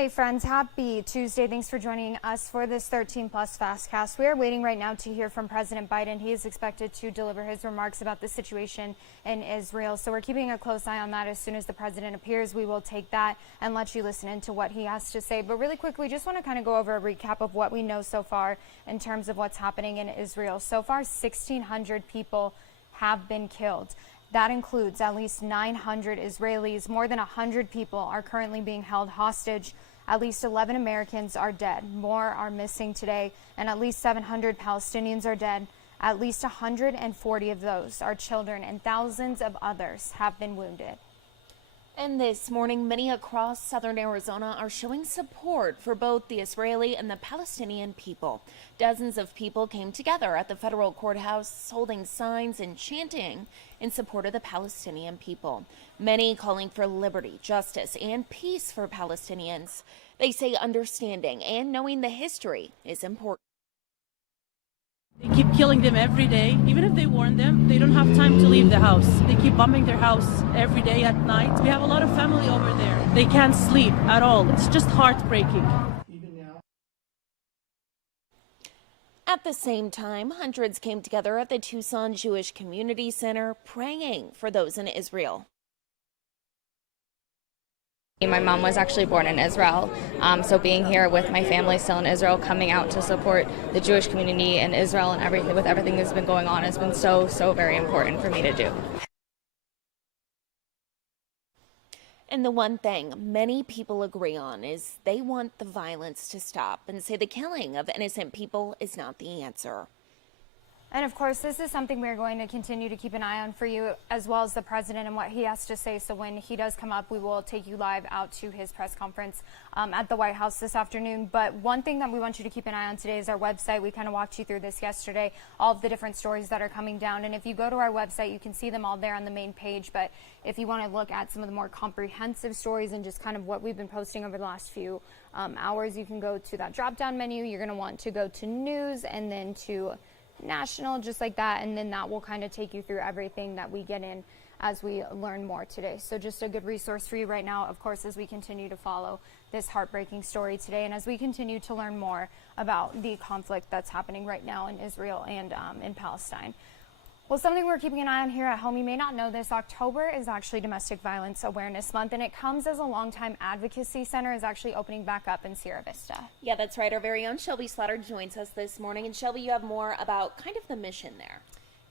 Hey friends, happy Tuesday. Thanks for joining us for this 13 Plus Fastcast. We are waiting right now to hear from President Biden. He is expected to deliver his remarks about the situation in Israel. So we're keeping a close eye on that. As soon as the president appears, we will take that and let you listen into what he has to say. But really quickly, just want to kind of go over a recap of what we know so far in terms of what's happening in Israel. So far, 1,600 people have been killed. That includes at least 900 Israelis. More than 100 people are currently being held hostage. At least 11 Americans are dead. More are missing today, and at least 700 Palestinians are dead. At least 140 of those are children, and thousands of others have been wounded. And this morning, many across southern Arizona are showing support for both the Israeli and the Palestinian people. Dozens of people came together at the federal courthouse holding signs and chanting in support of the Palestinian people. Many calling for liberty, justice, and peace for Palestinians. They say understanding and knowing the history is important. They keep killing them every day. Even if they warn them, they don't have time to leave the house. They keep bombing their house every day at night. We have a lot of family over there. They can't sleep at all. It's just heartbreaking. At the same time, hundreds came together at the Tucson Jewish Community Center praying for those in Israel. My mom was actually born in Israel, so being here with my family still in Israel, coming out to support the Jewish community in Israel and everything that's been going on has been so very important for me to do. And the one thing many people agree on is they want the violence to stop and say the killing of innocent people is not the answer. And of course, this is something we're going to continue to keep an eye on for you, as well as the president and what he has to say. So when he does come up, we will take you live out to his press conference at the White House this afternoon. But one thing that we want you to keep an eye on today is our website. We kind of walked you through this yesterday, all of the different stories that are coming down. And if you go to our website, you can see them all there on the main page. But if you want to look at some of the more comprehensive stories and just kind of what we've been posting over the last few hours, you can go to that drop-down menu. You're going to want to go to news and then to national, just like that, and then that will kind of take you through everything that we get in as we learn more today. So just a good resource for you right now, of course, as we continue to follow this heartbreaking story today and as we continue to learn more about the conflict that's happening right now in Israel and in Palestine. Well, something we're keeping an eye on here at home, you may not know this, October is actually Domestic Violence Awareness Month, and it comes as a longtime advocacy center is actually opening back up in Sierra Vista. Yeah, that's right. Our very own Shelby Slaughter joins us this morning. And Shelby, you have more about kind of the mission there.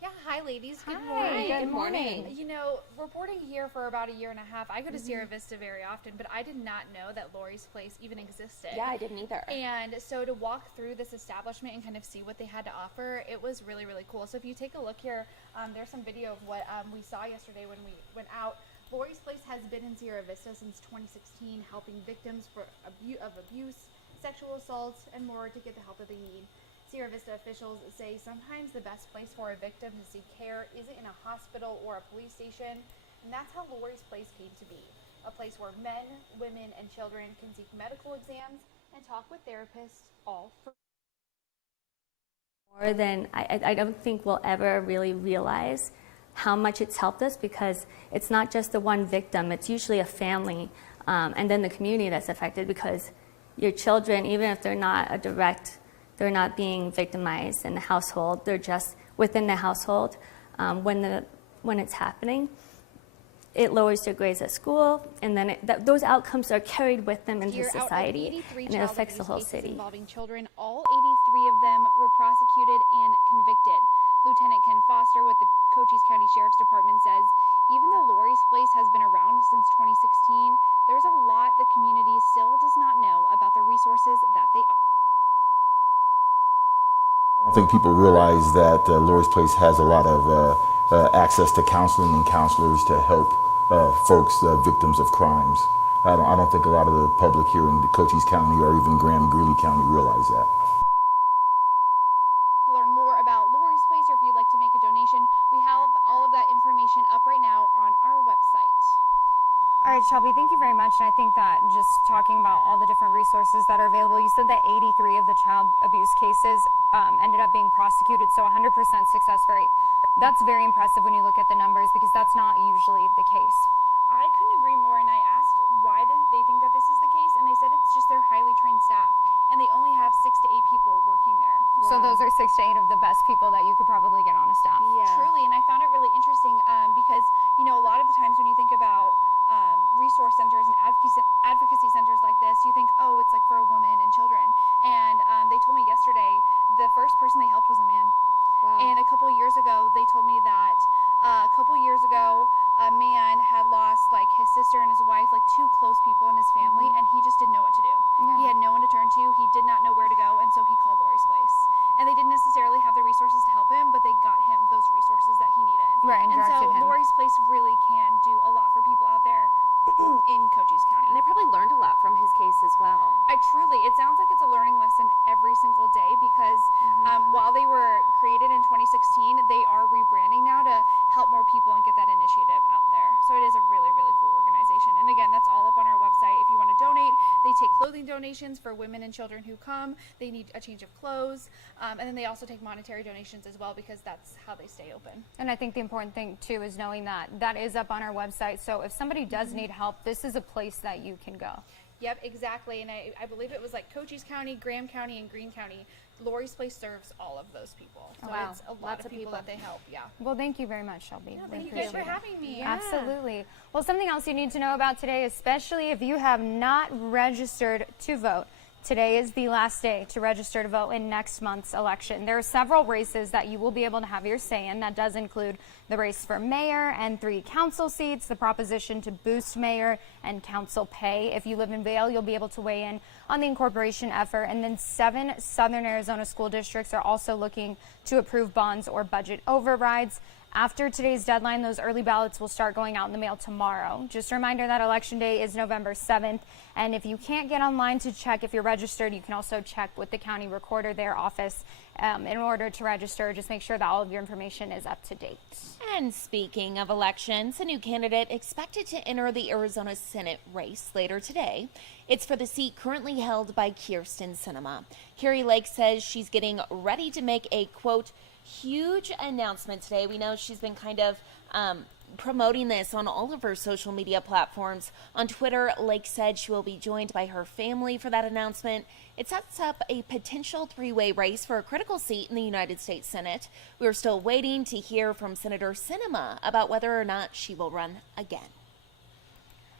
Yeah, hi ladies. Good Hi, morning. good morning. You know, reporting here for about a year and a half, I go to Sierra Vista very often, but I did not know that Lori's Place even existed. Yeah, I didn't either. And so to walk through this establishment and kind of see what they had to offer, it was really, really cool. So if you take a look here, there's some video of what we saw yesterday when we went out. Lori's Place has been in Sierra Vista since 2016, helping victims of abuse, sexual assaults, and more to get the help that they need. Sierra Vista officials say sometimes the best place for a victim to seek care isn't in a hospital or a police station, and that's how Lori's Place came to be. A place where men, women, and children can seek medical exams and talk with therapists all for more than I don't think we'll ever really realize how much it's helped us, because it's not just the one victim, it's usually a family and then the community that's affected, because your children, even if they're not being victimized in the household, they're just within the household. When it's happening, it lowers their grades at school, and then those outcomes are carried with them into society, and it affects the whole city. Involving children, all 83 of them were prosecuted and convicted. Lieutenant Ken Foster with the Cochise County Sheriff's Department says, even though Lori's Place has been around since 2016, there's a lot the community still does not know about the resources that they offer. I don't think people realize that Lori's Place has a lot of access to counseling and counselors to help folks, victims of crimes. I don't think a lot of the public here in Cochise County or even Graham and Greeley County realize that. To learn more about Lori's Place, or if you'd like to make a donation, we have all of that information up right now on our website. All right, Shelby, thank you very much. And I think that just talking about all the different resources that are available, you said that 83 of the child abuse cases ended up being prosecuted, so 100% success rate. That's very impressive when you look at the numbers, because that's not usually the case. I couldn't agree more, and I asked why did they think that this is the case, and they said it's just their highly trained staff, and they only have 6 to 8 people working there. So those are 6 to 8 of the best people that you could probably get on a staff. Truly, and I found it really interesting because, you know, a lot of the times when you think about resource centers and advocacy centers like this, you think, oh, it's like for women and children. And they told me yesterday the first person they helped was a man. Wow. And a couple years ago, they told me that a couple years ago, a man had lost like his sister and his wife, like 2 close people in his family, and he just didn't know what to do. Yeah. He had no one to turn to. He did not know where to go, and so he called Lori's Place. And they didn't necessarily have the resources to help him, but they got him those resources that he needed. Right, and And so directed him. Lori's Place really can do a lot for people out there in Cochise County. And they probably learned a lot from his case as well. It sounds like it's a learning lesson every single day because while they were created in 2016, they are rebranding now to help more people and get that initiative out there. So it is a really, really cool organization. And again, that's all up on our website. If you want to donate, they take clothing donations for women and children who come. They need a change of clothes. And then they also take monetary donations as well because that's how they stay open. And I think the important thing too is knowing that that is up on our website. So if somebody does need help, this is a place that you can go. Yep, exactly. And I believe it was like Cochise County, Graham County, and Greene County. Lori's Place serves all of those people. So Wow. it's a lot Lots of of people people. that they help. Yeah. Well, thank you very much, Shelby. We Thank you guys for appreciate it. having me. Absolutely. Well, something else you need to know about today, especially if you have not registered to vote. Today is the last day to register to vote in next month's election. There are several races that you will be able to have your say in. That does include the race for mayor and 3 council seats, the proposition to boost mayor and council pay. If you live in Vail, you'll be able to weigh in on the incorporation effort. And then 7 Southern Arizona school districts are also looking to approve bonds or budget overrides. After today's deadline, those early ballots will start going out in the mail tomorrow. Just a reminder that Election Day is November 7th. And if you can't get online to check if you're registered, you can also check with the county recorder, their office, in order to register. Just make sure that all of your information is up to date. And speaking of elections, a new candidate expected to enter the Arizona Senate race later today. It's for the seat currently held by Kyrsten Sinema. Carrie Lake says she's getting ready to make a, quote, huge announcement today. We know she's been kind of promoting this on all of her social media platforms. On Twitter, Lake said she will be joined by her family for that announcement. It sets up a potential 3-way race for a critical seat in the United States Senate. We're still waiting to hear from Senator Sinema about whether or not she will run again.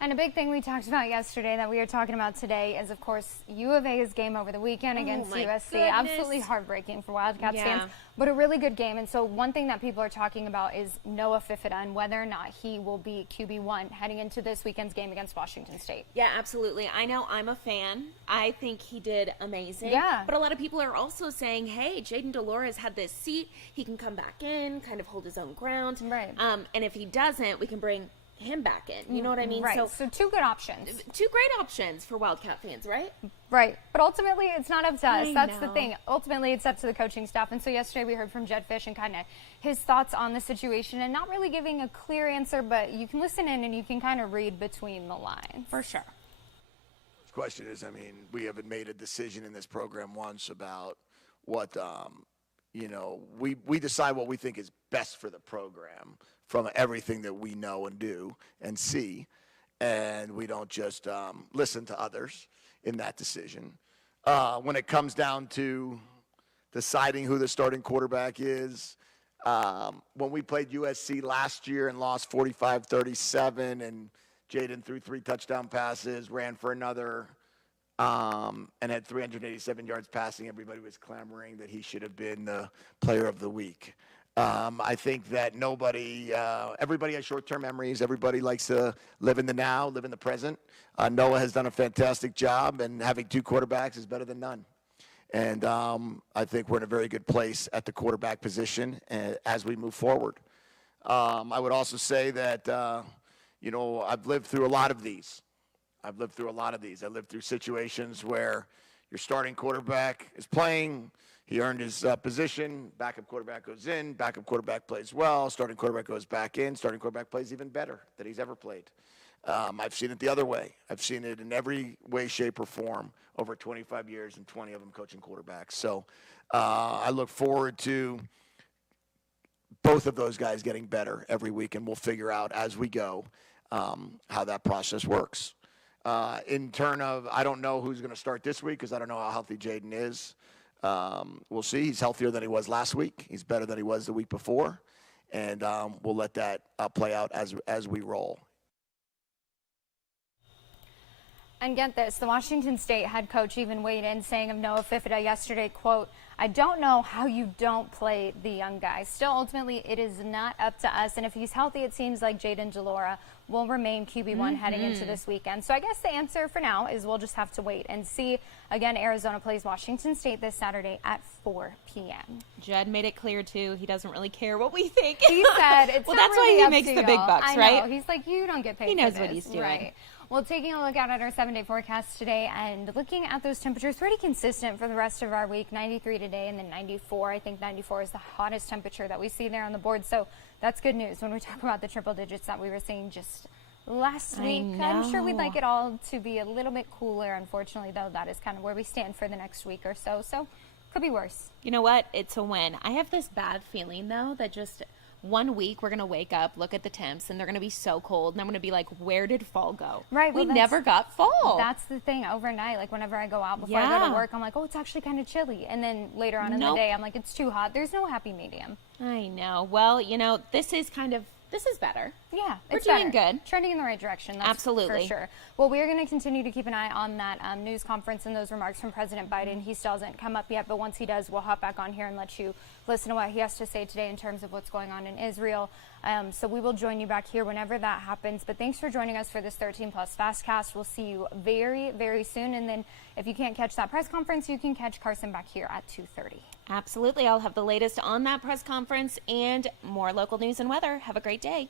And a big thing we talked about yesterday that we are talking about today is, of course, U of A's game over the weekend against my USC. goodness. Absolutely heartbreaking for Wildcats Yeah. fans, but a really good game. And so one thing that people are talking about is Noah Fifita and whether or not he will be QB1 heading into this weekend's game against Washington State. Yeah, absolutely. I know I'm a fan. I think he did amazing. Yeah. But a lot of people are also saying, hey, Jaden Dolores had this seat. He can come back in, kind of hold his own ground. Right. And if he doesn't, we can bring him back in. You know what I mean? Right. So So 2 good options. 2 great options for Wildcat fans, right? Right. But ultimately, it's not up to us. I That's the know. thing. Ultimately, it's up to the coaching staff. And so yesterday we heard from Jed Fish and kind of his thoughts on the situation and not really giving a clear answer, but you can listen in and you can kind of read between the lines. For sure. The question is, I mean, we haven't made a decision in this program once about what, we decide what we think is best for the program from everything that we know and do and see. And we don't just listen to others in that decision. When it comes down to deciding who the starting quarterback is, when we played USC last year and lost 45-37 and Jaden threw 3 touchdown passes, ran for another, and had 387 yards passing, everybody was clamoring that he should have been the player of the week. I think that everybody has short-term memories. Everybody likes to live in the now, live in the present. Noah has done a fantastic job, and having 2 quarterbacks is better than none. And I think we're in a very good place at the quarterback position as we move forward. I would also say that, I've lived through a lot of these. I lived through situations where your starting quarterback is playing. He earned his position. Backup quarterback goes in. Backup quarterback plays well. Starting quarterback goes back in. Starting quarterback plays even better than he's ever played. I've seen it the other way. I've seen it in every way, shape, or form over 25 years and 20 of them coaching quarterbacks. So I look forward to both of those guys getting better every week, and we'll figure out as we go how that process works. In turn of, I don't know who's going to start this week because I don't know how healthy Jaden is. We'll see. He's healthier than he was last week. He's better than he was the week before. And we'll let that play out as we roll. And get this, the Washington State head coach even weighed in saying of Noah Fifita yesterday, quote, "I don't know how you don't play the young guys. Still, ultimately, it is not up to us. And if he's healthy, it seems like Jaden Delora will remain QB1 heading into this weekend." So I guess the answer for now is we'll just have to wait and see. Again, Arizona plays Washington State this Saturday at 4 p.m. Judd made it clear, too, he doesn't really care what we think. He said it's well, not that's really why he up makes to the big y'all. bucks, I right? know. He's like, you don't get paid He for knows this. what he's doing. Right. Well, taking a look out at our 7-day forecast today and looking at those temperatures, pretty consistent for the rest of our week. 93 today and then 94. I think 94 is the hottest temperature that we see there on the board. So that's good news when we talk about the triple digits that we were seeing just last week. I'm sure we'd like it all to be a little bit cooler. Unfortunately, though, that is kind of where we stand for the next week or so. So could be worse. You know what? It's a win. I have this bad feeling, though, that just 1 week we're going to wake up, look at the temps, and they're going to be so cold. And I'm going to be like, where did fall go? Right. We well, never got fall. That's the thing. Overnight, like whenever I go out before I go to work, I'm like, oh, it's actually kind of chilly. And then later on in the day, I'm like, it's too hot. There's no happy medium. I know. Well, you know, this is better. Yeah, We're it's doing better. good. Trending in the right direction. That's Absolutely. for sure. Well, we are going to continue to keep an eye on that news conference and those remarks from President Biden. He still hasn't come up yet, but once he does, we'll hop back on here and let you listen to what he has to say today in terms of what's going on in Israel. So we will join you back here whenever that happens. But thanks for joining us for this 13 Plus Fastcast. We'll see you very, very soon. And then if you can't catch that press conference, you can catch Carson back here at 2:30. Absolutely. I'll have the latest on that press conference and more local news and weather. Have a great day.